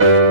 thank uh you -huh.